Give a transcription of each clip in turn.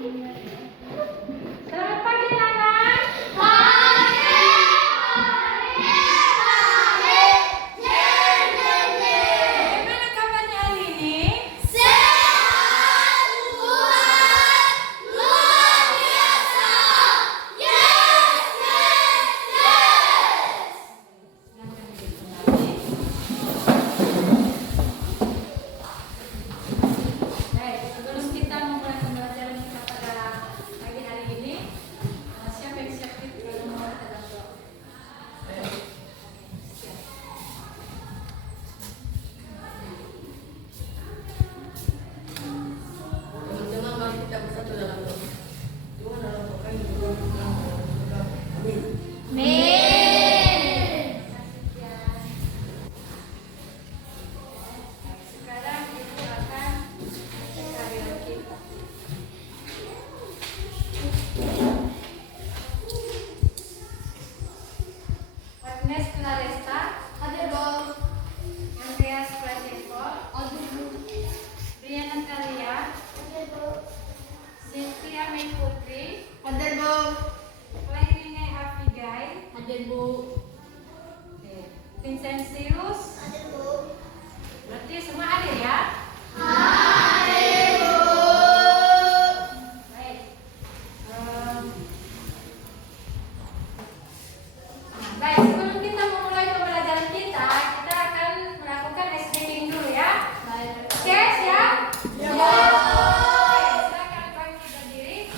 Selamat pagi anak. Bagaimana kabarnya hari ini? Baik, sebelum kita memulai pembelajaran kita pada pagi hari ini, siapa yang siap kita memulai dalam doa? Teman-teman, mari kita bersatu dalam doa. Tuhan dalam doa kami berdoa. Amin. Sekarang kita akan karya kita. Agnes Claresta, Andreas Prajenko, Brian Natalia, Cynthia May Putri, Clairine Abigail, Vincentius. Berarti semua hadir ya? Baik. Baik, sebelum kita memulai pembelajaran kita akan melakukan ice breaking dulu ya. Oke, siap? Oke, silakan bangkit berdiri.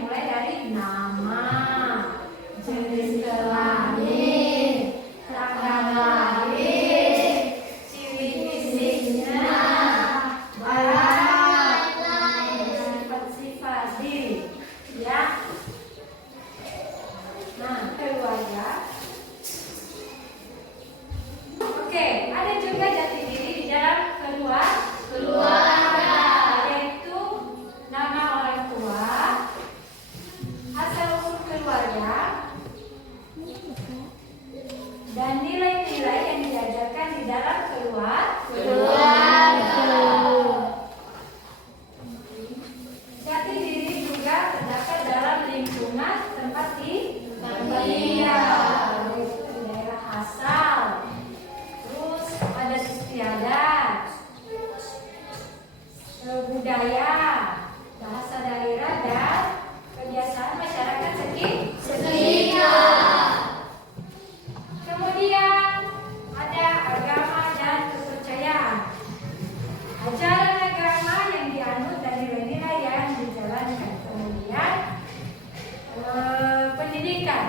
mulai dari nama, jenis kelamin, tanggal lahir, ciri fisiknya, berat, dan sifat diri, ya. Nah, keluarga. Oke, ada juga jati diri di dalam keluarga, yaitu nama orang tua, asal usul keluarga, dan nilai-nilai yang diajarkan di dalam keluarga. Jati diri juga terdapat dalam lingkungan tempat tinggal, yaitu di daerah asal, terus adat istiadat, budaya, bahasa daerah, dan kebiasaan masyarakat sekitar. Kemudian ada agama dan kepercayaan. Ajaran agama yang dianut dan nilai-nilai yang dijalankan. Kemudian pendidikan,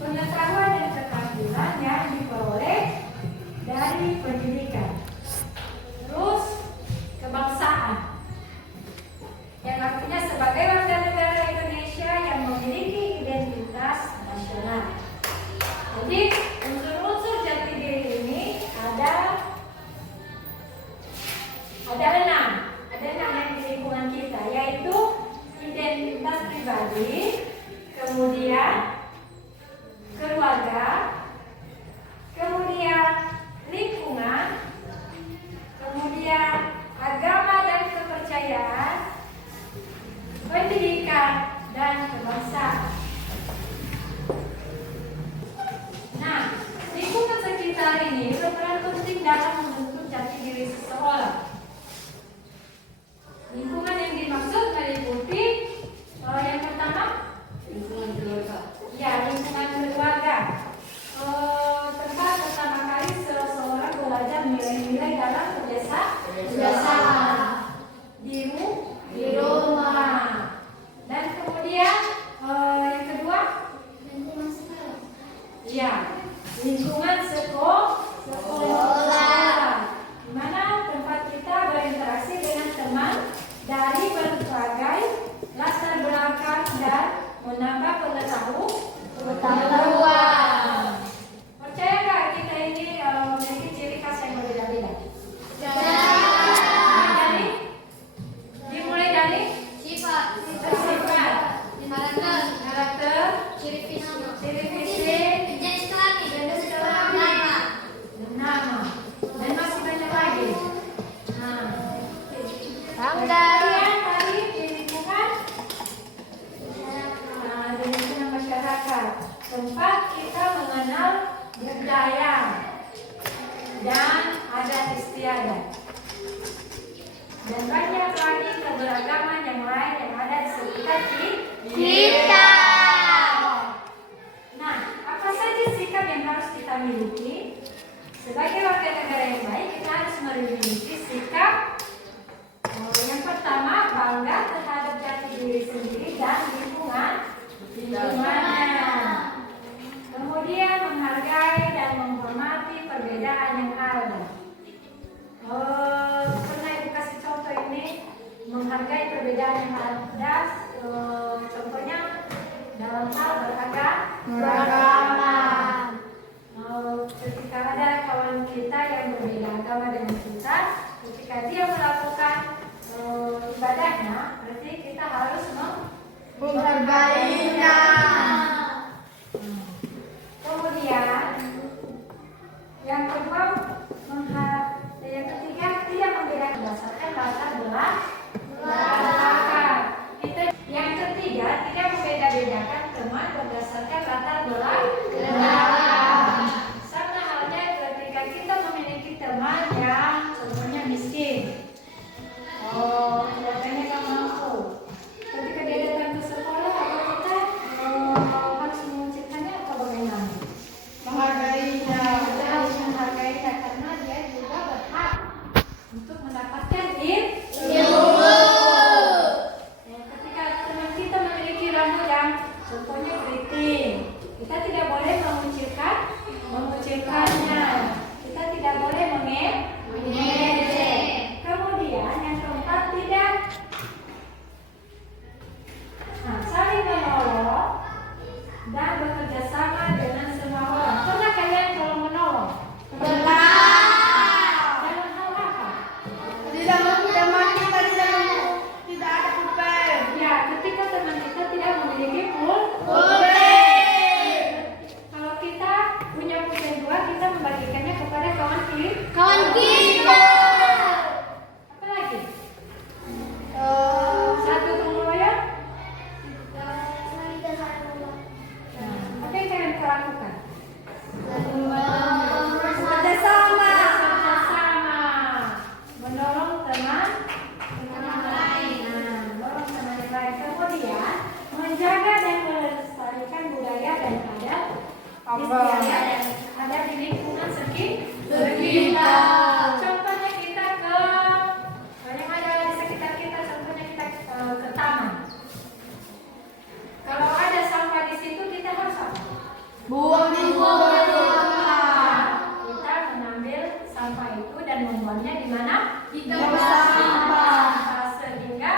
pengetahuan dan keterampilan yang diperoleh dari pendidikan. Terus kebangsaan, yang artinya sebagai warga negara Indonesia yang memiliki identitas nasional. Jadi unsur-unsur jati diri ini ada enam yang di lingkungan kita, yaitu identitas pribadi, kemudian keluarga, kemudian lingkungan, kemudian agama dan kepercayaan, pendidikan, dan kebangsaan. Nah, lingkungan sekitar ini berperan penting dalam membentuk jati diri seseorang. Lingkungan yang dimaksud meliputi yang pertama, Lingkungan keluarga. ya, lingkungan keluarga. Tempat pertama kali seseorang belajar nilai-nilai dalam kebiasaan di rumah. Dan kemudian yang kedua, ya, lingkungan sekolah, di mana tempat kita berinteraksi dengan teman dari berbagai latar belakang dan menambah pengetahuan. Percaya nggak kita ini memiliki ciri khas yang berbeda-beda? Dimulai dari sifat, karakter, ciri fisik, jenis kelamin, dan nama, dan masih banyak lagi. Kemudian tadi di lingkungan, di lingkungan masyarakat, tempat kita mengenal budaya dan adat istiadat, dan banyak lagi keberagaman yang lain yang ada di sekitar kita. Nah, apa saja sikap yang harus kita miliki? Sebagai warga negara yang baik, kita harus memiliki sikap yang pertama, bangga terhadap jati diri sendiri dan lingkungannya. Kemudian menghargai dan menghormati perbedaan yang ada. Pernah Ibu kasih contoh ini, menghargai perbedaan yang ada. Contohnya dalam hal beragama. Ketika ada kawan kita yang berbeda agama dengan kita, ketika dia melakukan ibadahnya, berarti kita harus menghargainya. Kemudian yang kedua, yang ketiga, tidak membedakan berdasarkan latar belakang. Yang ketiga, tidak membeda-bedakan teman berdasarkan latar belakang. Sama halnya ketika kita memiliki teman yang contohnya miskin, keluarganya gak mampu. Ketika dia datang ke sekolah, apa kita harus mengucapkannya atau bagaimana? Menghargainya. Kita harus menghargainya karena dia juga berhak untuk mendapatkan ilmu. menjaga dan melestarikan budaya dan adat istiadat yang ada di lingkungan sekitar. Contohnya kita yang ada di sekitar kita, contohnya kita ke taman. Kalau ada sampah di situ kita harus apa? Buang di Kita mengambil sampah itu dan membuangnya di mana? Di tempat sampah. Sehingga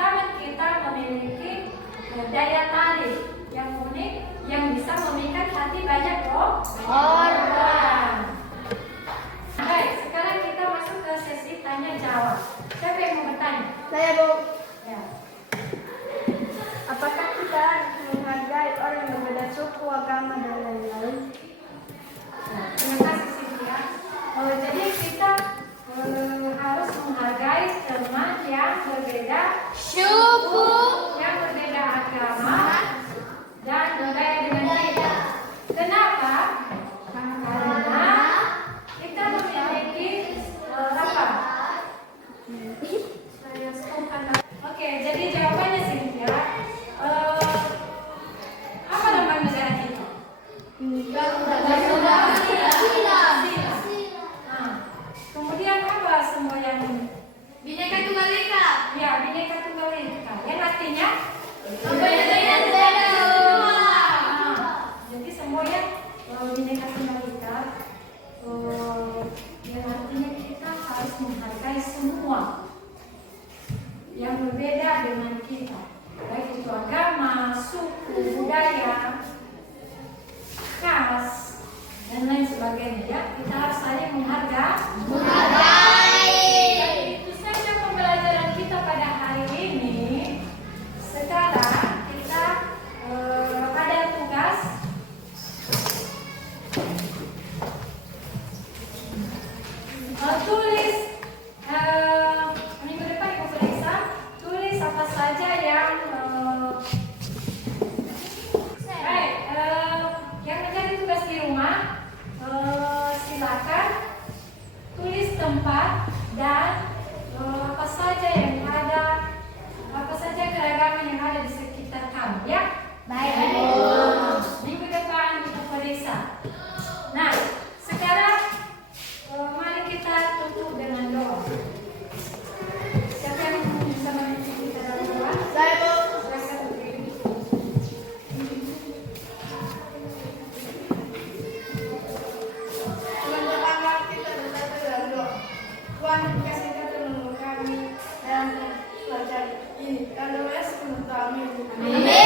taman kita memiliki daya tarik yang unik yang bisa memikat hati banyak orang. Baik, sekarang kita masuk ke sesi tanya jawab. Siapa yang mau bertanya? Saya, Bu. Ya. Apakah kita menghargai orang yang berbeda suku, agama, dan lain-lain? Nah, terima kasih Cynthia. Jadi kita harus menghargai teman yang berbeda Suku. yang berbeda agama dan budaya dengan kita. Kenapa? Karena kita memiliki apa? Saya spontan. Oke, jadi jawabannya Cynthia. Apa nama negara kita? Nah, kemudian apa semboyan ini? Bineka Tunggal Ika. Ya, Bineka Tunggal Ika. Yang artinya jadi semboyan Bineka Tunggal Ika yang artinya kita harus menghargai semua yang berbeda dengan kita, baik itu agama, suku, budaya, ras, dan lain sebagainya. Ya, kita harus saling menghargai. Itu saja pembelajaran kita pada hari ini. Sekarang kita ada tugas tulis minggu depan Ibu periksa, tulis apa saja yang baik, yang menjadi tugas di rumah. Silakan tulis tempat dan apa saja yang ada, apa saja keragaman yang ada di sekitar kamu, ya. Baik. Minggu depan kita periksa. Nah, sekarang mari kita tutup dengan doa. Siapa yang bisa memimpin kita dalam doa? Saya, Bu. Silakan, Bu. Tuhan pertama kita berkata dalam doa. Tuhan kasihkan ilmu kami dalam pelajaran ini. Dan doa sepenuh kami. Amin.